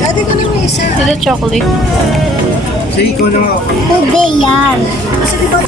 Dati ko naman isa. Sila chocolate. So, ikaw na nga. Hindi yan. Kasi di ba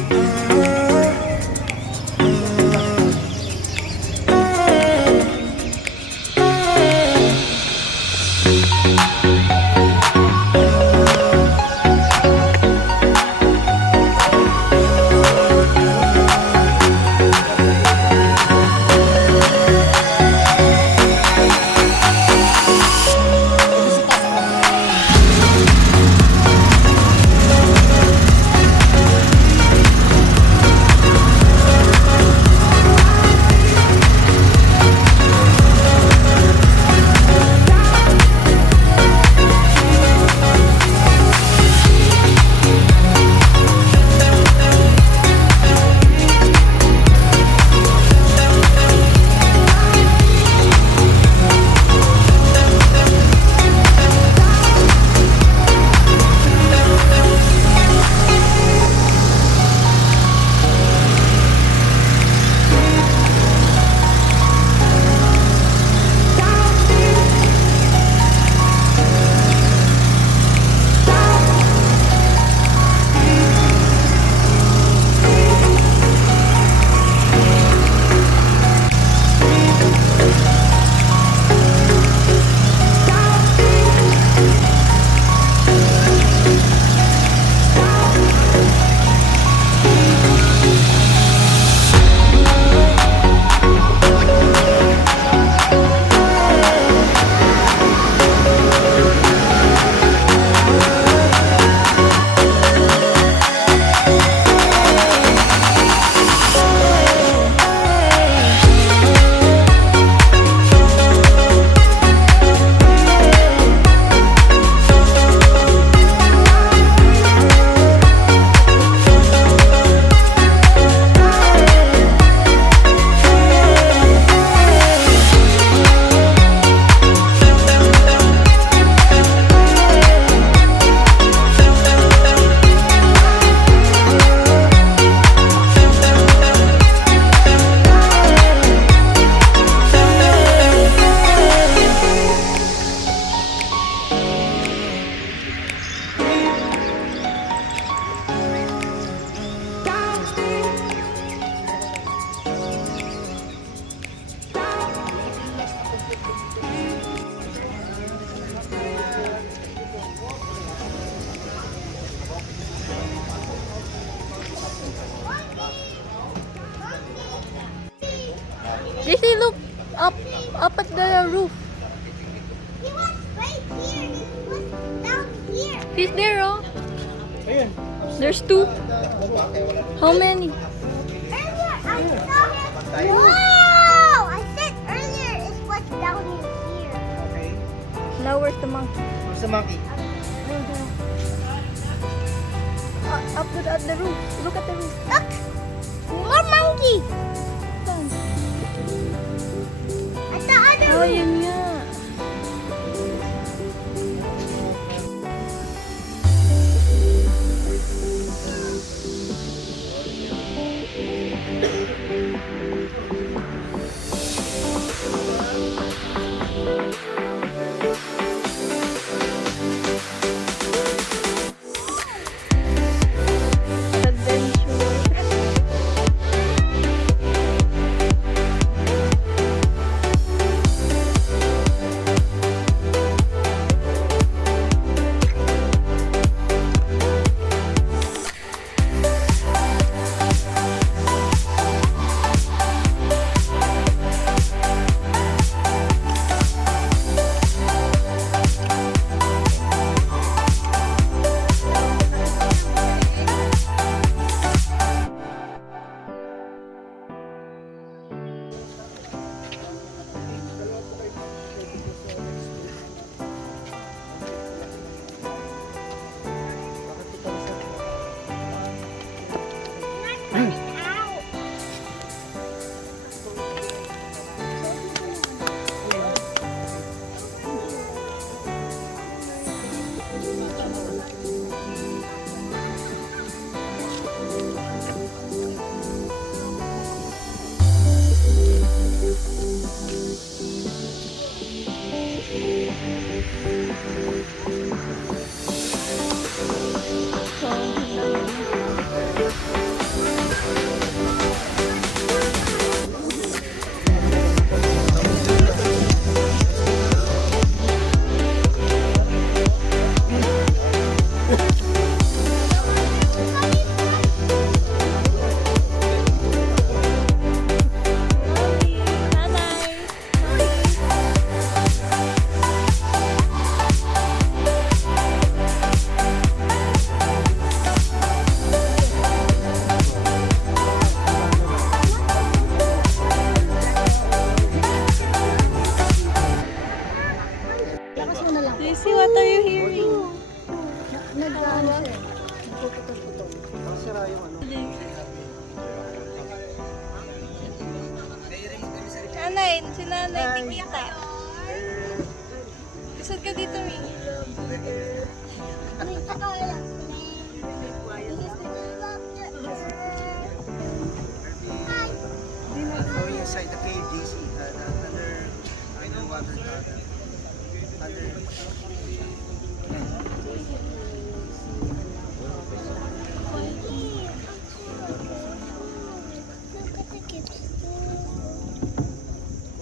Daisy, look up at the roof. He was right here. He was down here. He's there, oh. Ayun. There's two. How many? Earlier, I saw him. Wow! I said earlier it was down here. Okay. Now where's the monkey? Where's the monkey? Up at the roof. Look at the roof. Look! More monkey! At the other Oh, room. yun nga. Adventure. nanay Tita. Isod ka dito, Mi. Going inside the cave, DC, under underwater under.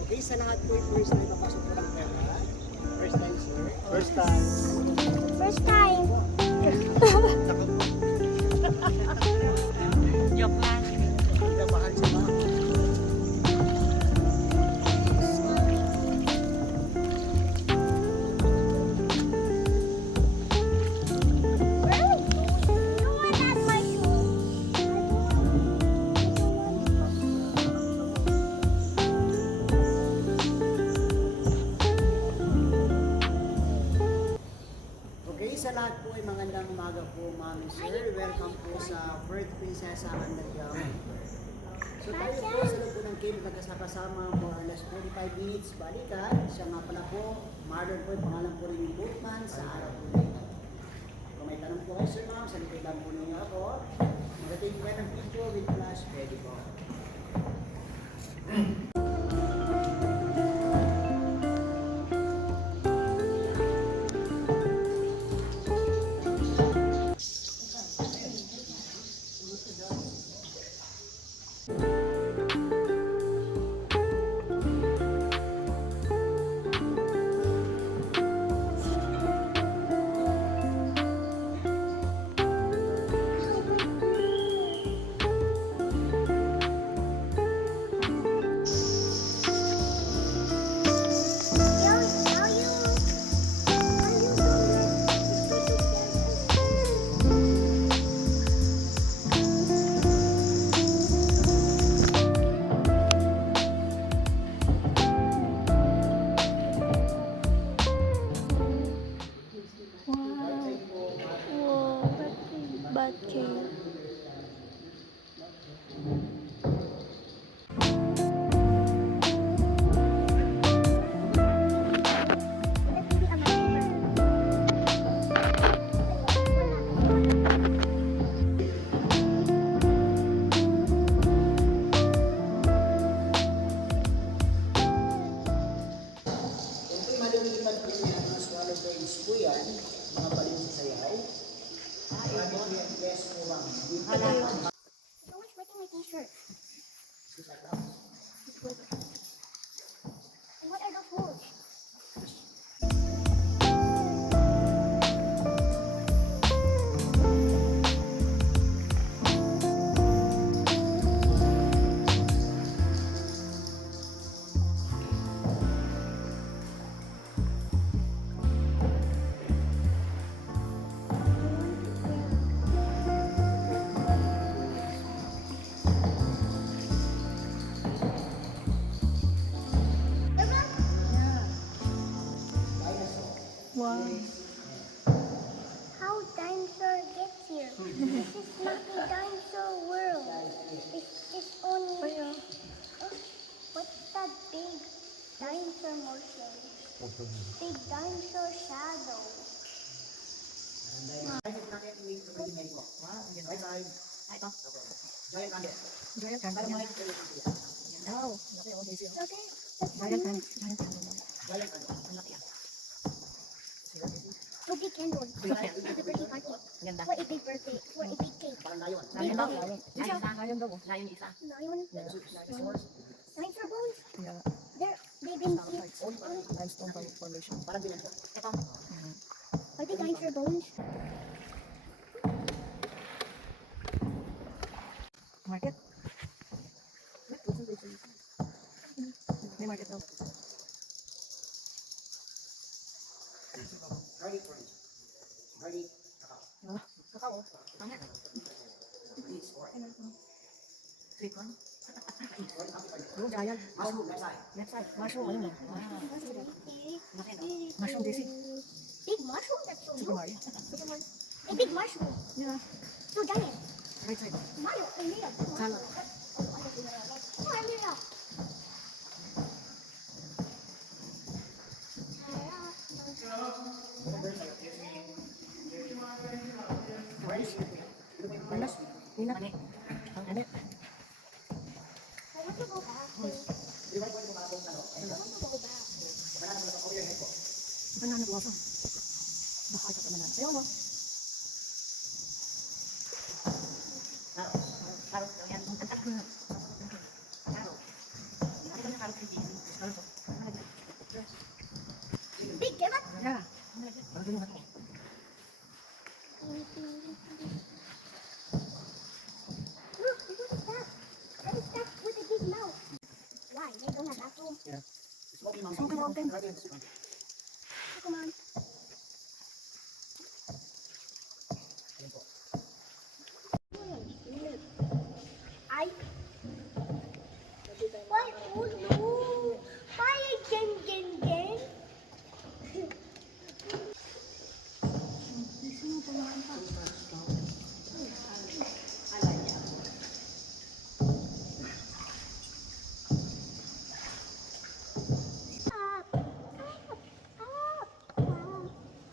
Okay, sa lahat po yung first time papasok po ng pera. First time, sir. First time. First time. Joke lang. Pinabahan siya ba? Okay, sa lahat po ay magandang umaga po, ma'am and sir. Welcome po sa Puerto, Princesa, Underground. So tayo po sa loob po ng cave nagkasakasama more or less 45 minutes balikan. Siya nga pala po, Marlon po, yung pangalan po rin yung boatman sa araw po na ito. Kung may tanong po kayo sir ma'am, sa likod lang po ninyo ako. Magating po ng picture with flash, ready po. Wow, bad cave. Kung malilipad po niya mga swallow brains po yan, mga baliw sa sayaw. Marami po yung best po ma'am. So much wetting my t-shirt. And what are those holes? Wow. How dinosaur gets here? This is not a dinosaur world. It's only. Oh, what's that big dinosaur motion? Big dinosaur shadow. Giant rocket with the po. Right side. Ito. Giant rocket. Giant hand. Parang mga no. Laki o daisy. Okay. Giant hand. Giant hand. Giant rocket. Ang laki ah. So big candle. Happy birthday party. Ganda. For a big birthday. For a big cake. Parang layon. Lion daw. Lion daw. Lion isa. Lion. Dinosaur bones. Yeah. They've been eaten. Limestone formation. Parang bilang po. Ito. Are they dinosaur bones? Market. May market daw. Garlic orange. Garlic kakao. Kakao. Tama. Please, or Sweet one. Oh, giant. mushroom left side. Left side. Mushroom. Ayun na. Laki na. Mushroom daisy. Big mushroom? That's so Super huge. Mario. A big mushroom. Yeah. So giant. Right side. Mario, Andrea. Sana. Oh, Andrea. Big, get up. Look, what is that? What is that with a big mouth? Why? They don't have bathroom. Smoky Mountain. Come on. I. Why? Oh no! Why again?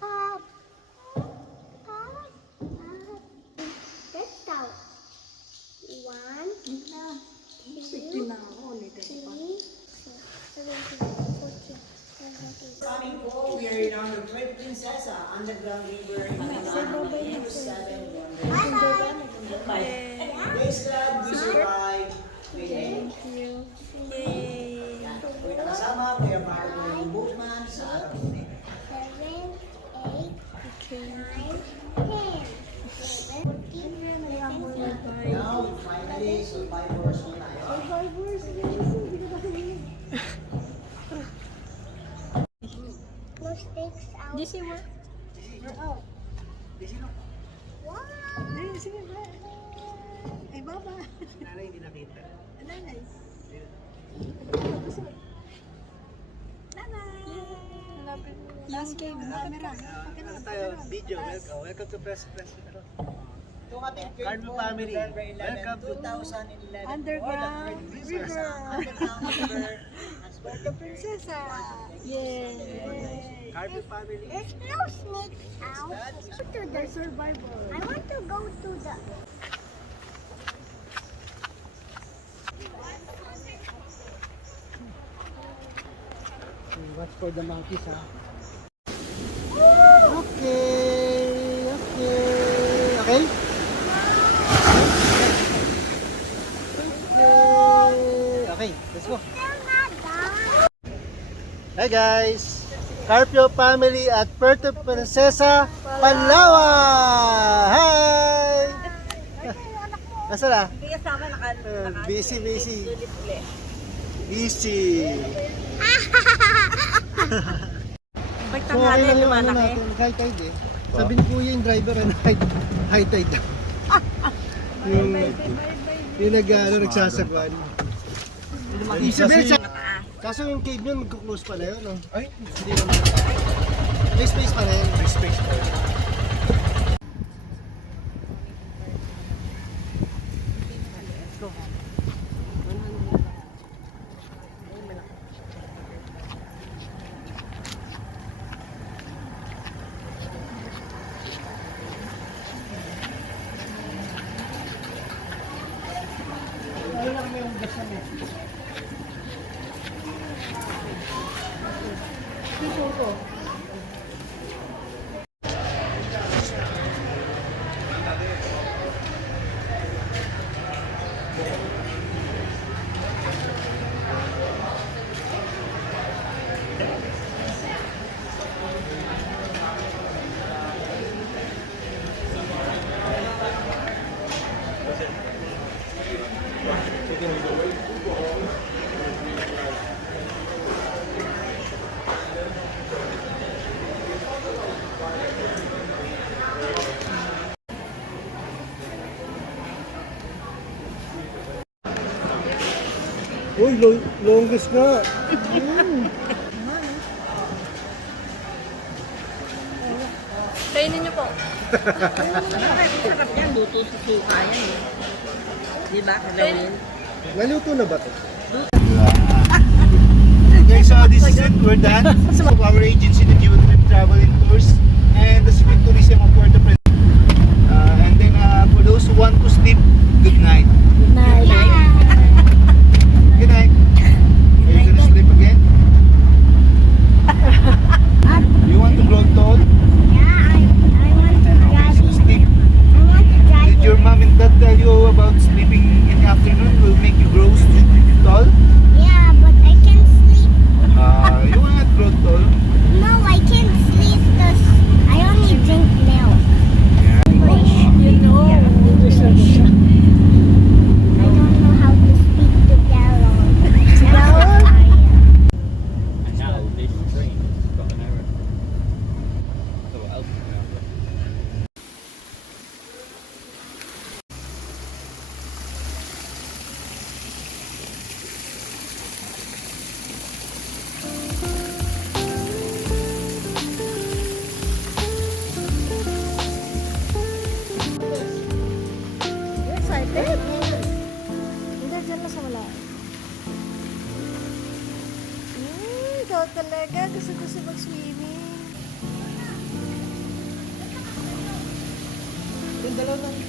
Up, up. Let's count. 1, 2, 3, Coming po, we are on the Great Princesa underground river in Palawan. 7 wonders. Praise God, we survived. Thank you. Yay! Yan. Kung nakasama, kaya bago po yung movement sa araw po. 7, 8, Okay. 9, 10, 11, 14, Now, finally, survivors po tayo. no sticks out. This is what? Wow! Sige ba? Ay, baba. Nanay, hindi nakita. Nanay. Last game. Camera. Ano tayo? Video. Welcome to Press. Itong ating Carmo family. Welcome to 2011. Underground river. Underground river. Puerto Princesa. Yay! Carmo family. There's no snakes out. Go to the Survivor. I want to go to the. Watch for the monkeys, ha? Woo! Okay. Okay? Okay, let's go. Still not done. Hi guys! Carpio family at Puerto Princesa, Palawan! Hi! Nasaan na? Busy. Pagtanghali, lang yung lumalaki. natin, high tide eh. Sabi ni Kuya yung driver, high tide daw. yung nagsasagwan. Ibig sabihin, kaso yung cave nyo, magkuklose pa na yun, no? Ay, hindi naman. May space pa na yun. May space pa yun. Uy, longest nga. Kainin niyo po. Sarap yan, luto sa suka yan eh. Di ba? Kalawin. Naluto na ba ito? Okay, so this is it. We're done. So our agency, the Dual Trip Travel and Tours, and the Civil Tourism of Puerto Princesa. And then for those who want to sleep, good night. Good night. Good night. Are you gonna sleep again? You want to grow tall? Yeah, I want to drive. So sleep. I want to drive. Did your mom and dad tell you about sleeping in the afternoon will make you grow tall? Yeah, but I can't sleep. You will not grow tall. No, I can't sleep because I only drink milk. You know. I don't know how to speak to Galon. Now this train has got an error. So what else is going to You excited? Hindi, dyan na sa wala. Ikaw talaga. Gusto mag-swimming. Yung dalawa ng